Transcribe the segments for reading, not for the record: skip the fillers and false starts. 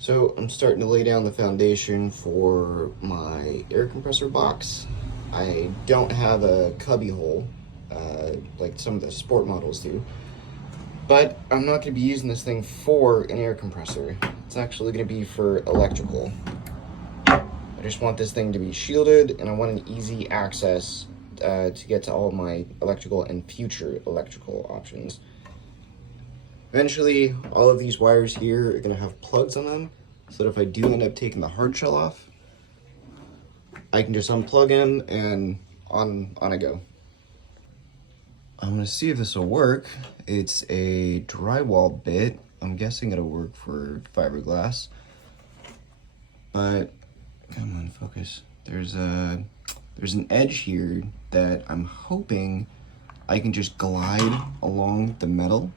So I'm starting to lay down the foundation for my air compressor box. I don't have a cubby hole like some of the sport models do, but I'm not going to be using this thing for an air compressor. It's actually going to be for electrical. I just want this thing to be shielded, and I want an easy access to get to all of my electrical and future electrical options. Eventually, all of these wires here are going to have plugs on them, so that if I do end up taking the hard shell off, I can just unplug them and on I go. I'm going to see if this will work. It's a drywall bit. I'm guessing it'll work for fiberglass. But, come on, focus. There's an edge here that I'm hoping I can just glide along the metal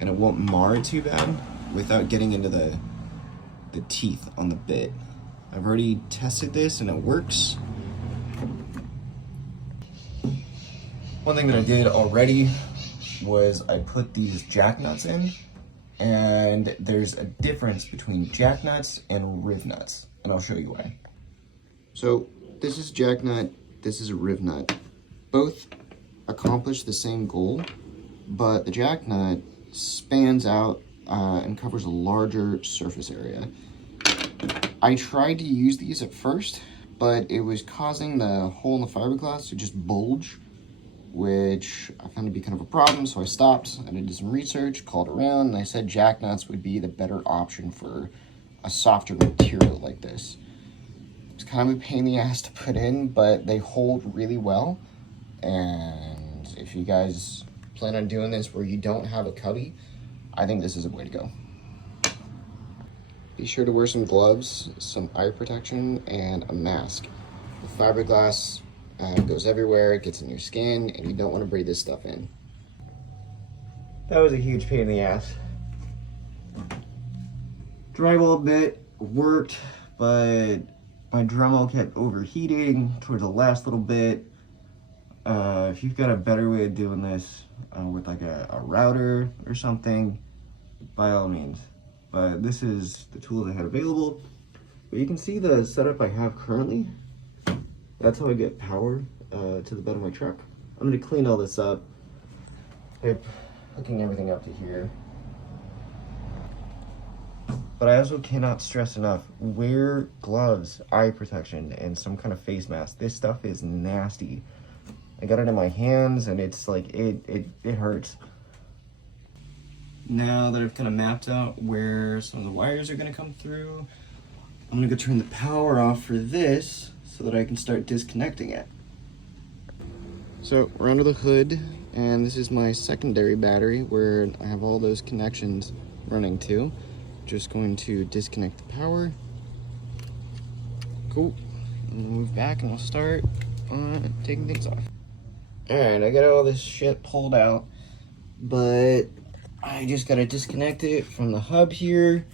and it won't mar it too bad without getting into the teeth on the bit. I've already tested this and it works. One thing that I did already was I put these jack nuts in, and there's a difference between jack nuts and riv nuts, and I'll show you why. So this is jack nut, this is a riv nut. Both accomplish the same goal, but the jack nut spans out and covers a larger surface area. I tried to use these at first, but it was causing the hole in the fiberglass to just bulge, which I found to be kind of a problem, so I stopped. I did some research, called around, and I said jack nuts would be the better option for a softer material like this. It's kind of a pain in the ass to put in, but they hold really well. And if you guys plan on doing this where you don't have a cubby, I think this is a way to go. Be sure to wear some gloves, some eye protection, and a mask. The fiberglass goes everywhere, it gets in your skin, and you don't want to breathe this stuff in. That was a huge pain in the ass. Drywall bit worked, but my Dremel kept overheating towards the last little bit. If you've got a better way of doing this with like a router or something, by all means. But this is the tools I had available. But you can see the setup I have currently. That's how I get power to the bed of my truck. I'm going to clean all this up by hooking everything up to here. But I also cannot stress enough, wear gloves, eye protection, and some kind of face mask. This stuff is nasty. I got it in my hands and it's like, it hurts. Now that I've kind of mapped out where some of the wires are going to come through, I'm going to go turn the power off for this so that I can start disconnecting it. So we're under the hood, and this is my secondary battery where I have all those connections running to. Just going to disconnect the power. Cool. And we'll move back and we'll start taking things off. Alright, I got all this shit pulled out, but I just gotta disconnect it from the hub here.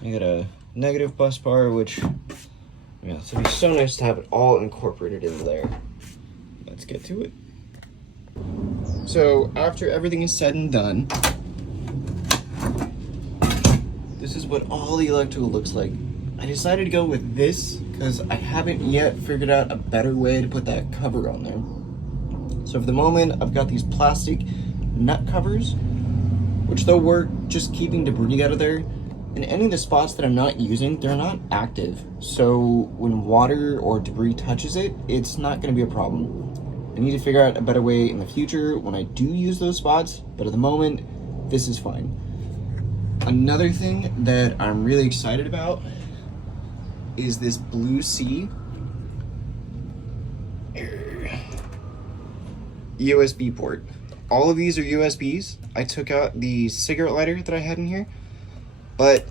I got a negative bus bar, which, yeah, it's gonna be so nice to have it all incorporated into there. Let's get to it. So after everything is said and done, this is what all the electrical looks like. I decided to go with this because I haven't yet figured out a better way to put that cover on there. So for the moment, I've got these plastic nut covers, which they'll work just keeping debris out of there. And any of the spots that I'm not using, they're not active. So when water or debris touches it, it's not gonna be a problem. I need to figure out a better way in the future when I do use those spots, but at the moment, this is fine. Another thing that I'm really excited about is this Blue Sea USB port. All of these are USBs. I took out the cigarette lighter that I had in here, but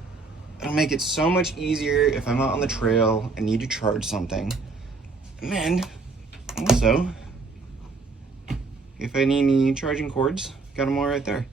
it'll make it so much easier if I'm out on the trail and need to charge something. And then, also, if I need any charging cords, got them all right there.